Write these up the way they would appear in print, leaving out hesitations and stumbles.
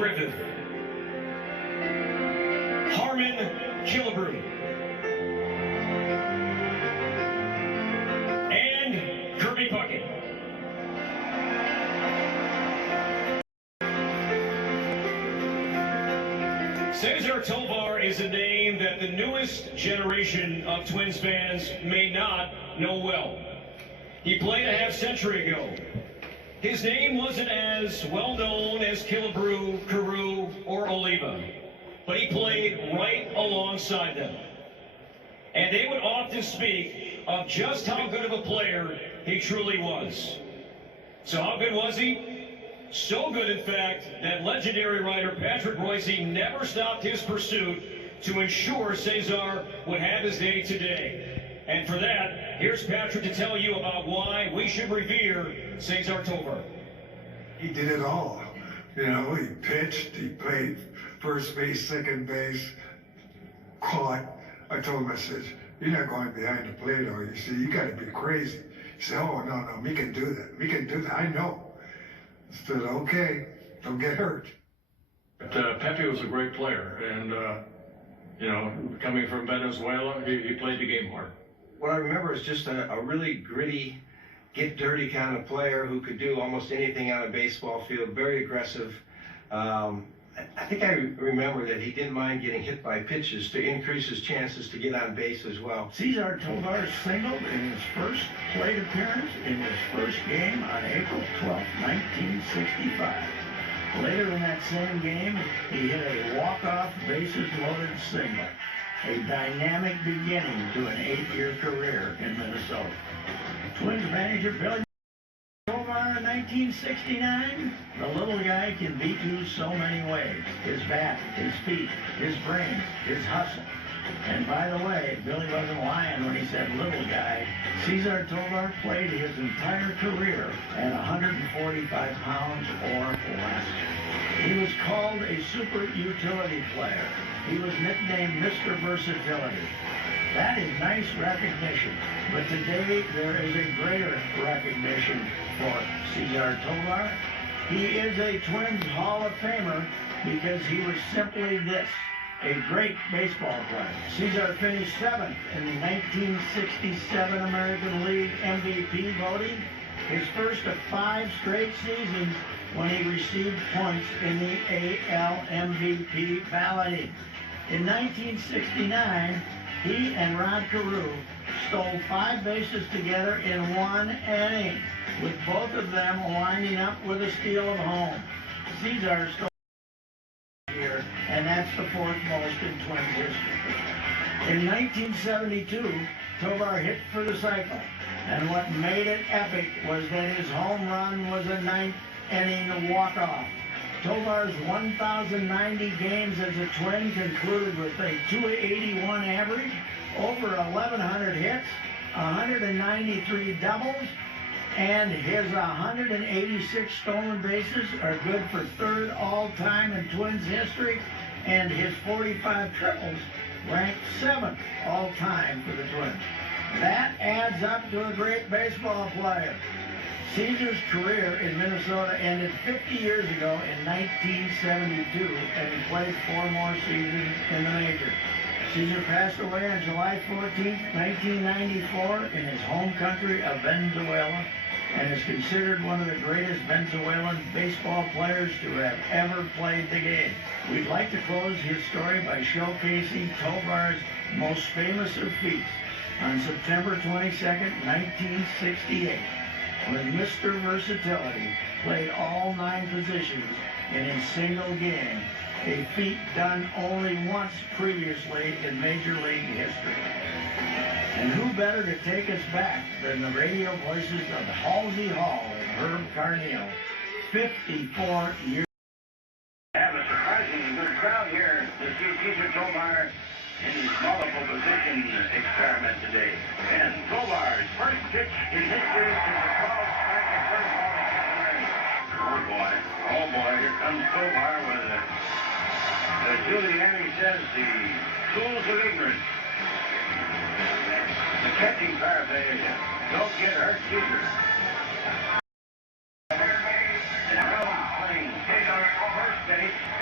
Griffith, Harmon Killebrew, and Kirby Puckett. César Tovar is a name that the newest generation of Twins fans may not know well. He played a half-century ago. His name wasn't as well known as Killebrew, Carew, or Oliva, but he played right alongside them. And they would often speak of just how good of a player he truly was. So how good was he? So good, in fact, that legendary writer Patrick Royce never stopped his pursuit to ensure César would have his day today. And for that, here's Patrick to tell you about why we should revere César Tovar. He did it all. You know, he pitched, he played first base, second base, caught. I told him, I said, you're not going behind the plate, are you? See, you got to be crazy. He said, oh, no, we can do that. We can do that. I know. I said, okay, don't get hurt. But Pepe was a great player, and, you know, coming from Venezuela, he played the game hard. What I remember is just a really gritty, get dirty kind of player who could do almost anything on a baseball field, very aggressive. I think I remember that he didn't mind getting hit by pitches to increase his chances to get on base as well. César Tovar singled in his first plate appearance in his first game on April 12, 1965. Later in that same game, he hit a walk-off bases-loaded single, a dynamic beginning to an 8-year career in Minnesota. Twins manager Bally Tovar in 1969, the little guy can beat you so many ways. His bat, his feet, his brains, his hustle. And by the way, Billy wasn't lying when he said little guy. César Tovar played his entire career at 145 pounds or less. He was called a super utility player. He was nicknamed Mr. Versatility. That is nice recognition, but today there is a greater recognition for César Tovar. He is a Twins Hall of Famer because he was simply this, a great baseball player. César finished 7th in the 1967 American League MVP voting, his first of 5 straight seasons when he received points in the AL MVP balloting. In 1969, he and Rod Carew stole 5 bases together in 1 inning, with both of them winding up with a steal of home. César stole here, and that's the 4th most in Twins history. In 1972, Tovar hit for the cycle, and what made it epic was that his home run was a 9th inning walk-off. Tovar's 1,090 games as a Twin concluded with a .281 average, over 1,100 hits, 193 doubles, and his 186 stolen bases are good for 3rd all-time in Twins history, and his 45 triples ranked 7th all-time for the Twins. That adds up to a great baseball player. César's career in Minnesota ended 50 years ago in 1972, and he played 4 more seasons in the majors. César passed away on July 14, 1994, in his home country of Venezuela, and is considered one of the greatest Venezuelan baseball players to have ever played the game. We'd like to close his story by showcasing Tovar's most famous of feats on September 22, 1968. When Mr. Versatility played all 9 positions in a single game, a feat done only once previously in Major League history. And who better to take us back than the radio voices of Halsey Hall and Herb Carneal, 54 years. Have a surprisingly good crowd here to see César Tovar in his multiple position experiment today. And Tovar's first pitch in history is a call strike at first ball to Captain. Oh boy, here comes Tovar with, as Giuliani says, the tools of ignorance. The catching paraphernalia. Don't get hurt, César. And now playing César first base.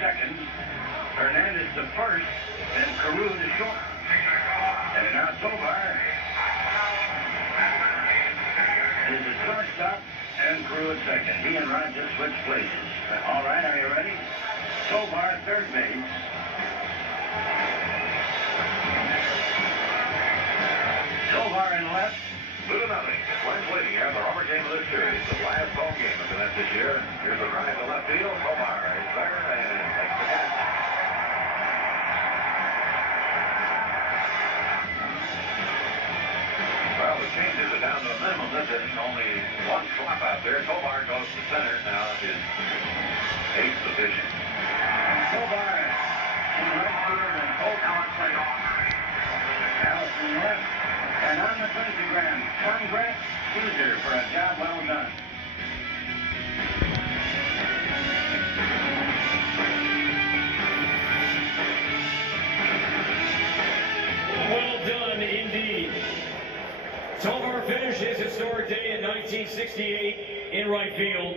second, Hernandez to first, and Carew to short. And now Tovar is at shortstop and Carew at second. He and Rod just switched places. All right, are you ready? Tovar, third base. Tovar in left. 2-0. Twins leading here in the rubber game of this series. The last home game of the net this year. Here's a drive to left field. Tovar is there and takes the catch. Well, the changes are down to a minimum this inning. Only one swap out there. Tovar goes to center. Now his eighth position. Tovar in right field and Holt on plate. Allison left. And on the pentagram, congrats, Caesar, for a job well done. Well done indeed. Tovar finished his historic day in 1968 in right field.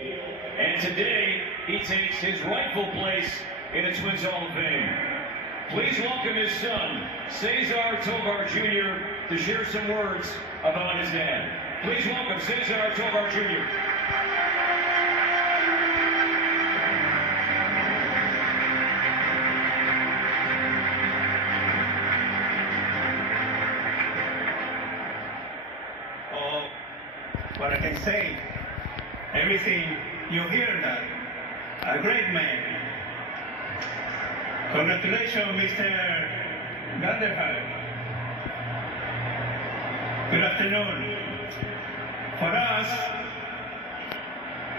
And today, he takes his rightful place in the Twins Hall of Fame. Please welcome his son, César Tovar Jr., to share some words about his dad. Please welcome César Tovar Jr. Oh, what I can say, everything you hear that, a great man. Congratulations, Mr. Grandeliga. Good afternoon. For us,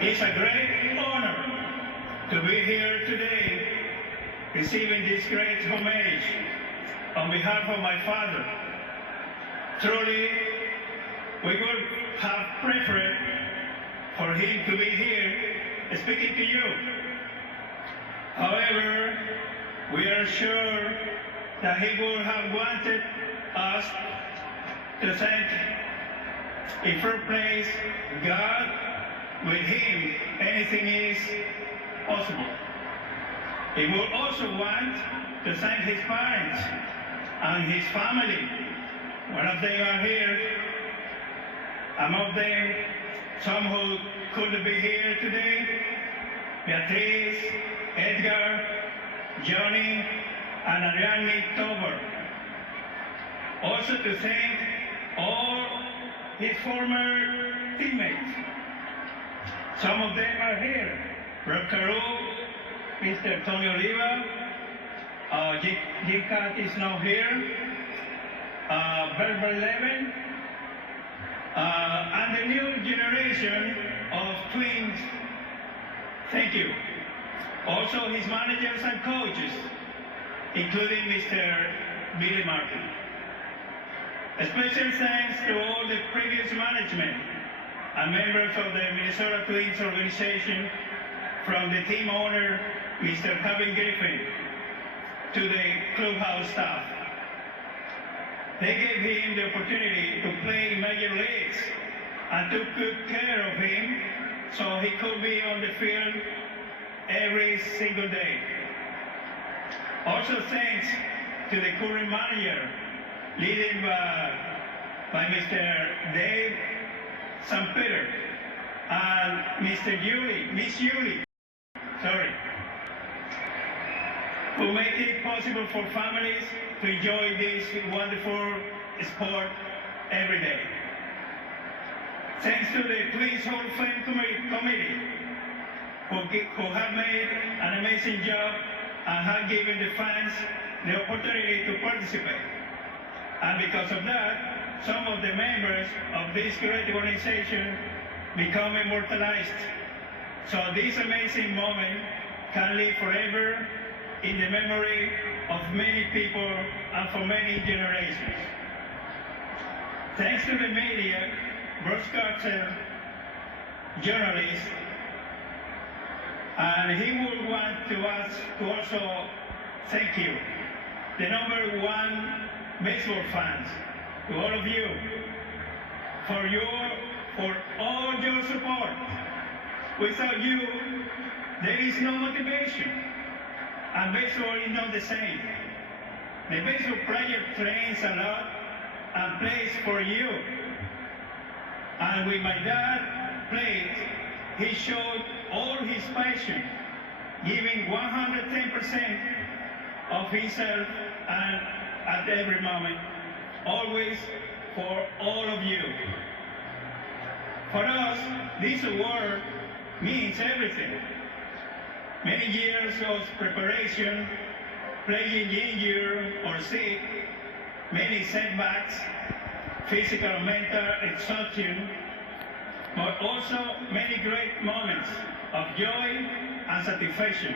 it's a great honor to be here today receiving this great homage on behalf of my father. Truly, we would have preferred for him to be here speaking to you. However, we are sure that he would have wanted us to thank, in first place, God. With him, anything is possible. He would also want to thank his parents and his family. One of them are here. Among them, some who couldn't be here today, Beatriz, Edgar, Johnny, and Ariane Tovar. Also to thank all his former teammates. Some of them are here. Rob Carew, Mr. Tony Oliva, Jim Cat is now here, Berber Levin, and the new generation of Twins. Thank you. Also his managers and coaches, including Mr. Billy Martin. A special thanks to all the previous management and members of the Minnesota Twins organization, from the team owner, Mr. Kevin Griffin, to the clubhouse staff. They gave him the opportunity to play in major leagues and took good care of him so he could be on the field every single day. Also thanks to the current manager, leading by Mr. Dave St. Peter and Miss Julie, who make it possible for families to enjoy this wonderful sport every day. Thanks to the Twins Hall of Fame Committee, who have made an amazing job and have given the fans the opportunity to participate. And because of that, some of the members of this great organization become immortalized. So this amazing moment can live forever in the memory of many people and for many generations. Thanks to the media, broadcaster, journalists, and he would want to us to also thank you, the #1 baseball fans, to all of you, for all your support. Without you, there is no motivation. And baseball is not the same. The baseball player trains a lot and plays for you. And when my dad played, he showed all his passion, giving 110% of himself and at every moment, always for all of you. For us, this award means everything. Many years of preparation, playing injured or sick, many setbacks, physical and mental exhaustion, but also many great moments of joy and satisfaction.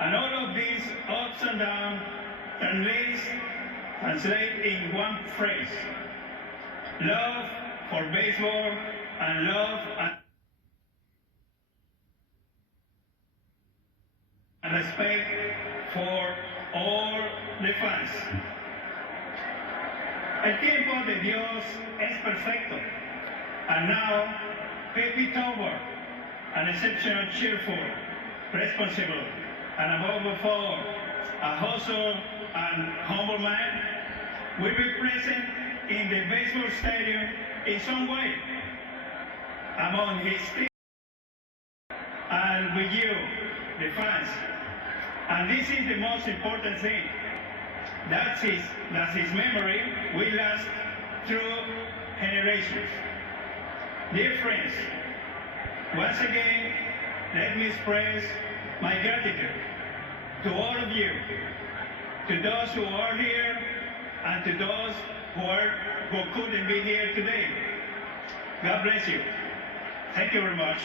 And all of these ups and downs translate in one phrase: love for baseball and love and respect for all the fans. El tiempo de Dios es perfecto. And now, Pepe Tovar, an exceptional, cheerful, responsible, and above all, a hustle and humble man, will be present in the baseball stadium in some way, among his team, and with you, the fans. And this is the most important thing. That his memory will last through generations. Dear friends, once again, let me express my gratitude to all of you, to those who are here, and to those who couldn't be here today. God bless you. Thank you very much.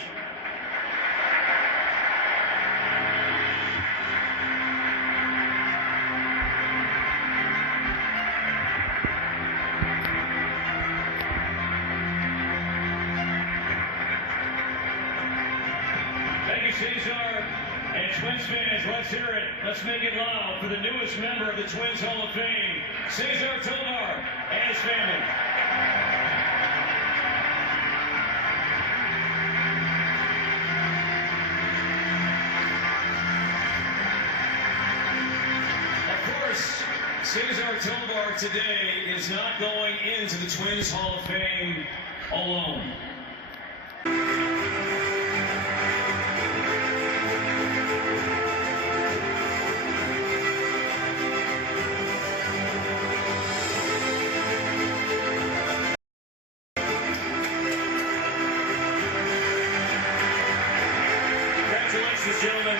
Cesar, and Twins fans, let's hear it. Let's make it loud for the newest member of the Twins Hall of Fame, César Tovar and his family. Of course, César Tovar today is not going into the Twins Hall of Fame alone. Gentlemen,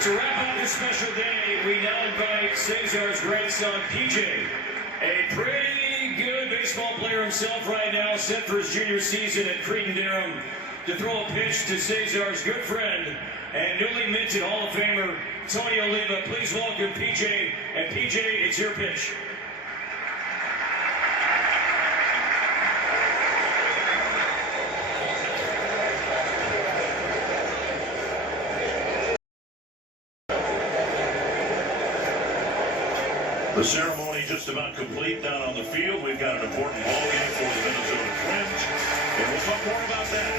to wrap up this special day, we now invite Cesar's grandson, PJ, a pretty good baseball player himself right now, set for his junior season at Cretin-Derham, to throw a pitch to Cesar's good friend and newly minted Hall of Famer, Tony Oliva. Please welcome PJ, and PJ, it's your pitch. The ceremony just about complete down on the field. We've got an important ball game for the Minnesota Twins, and we'll talk more about that.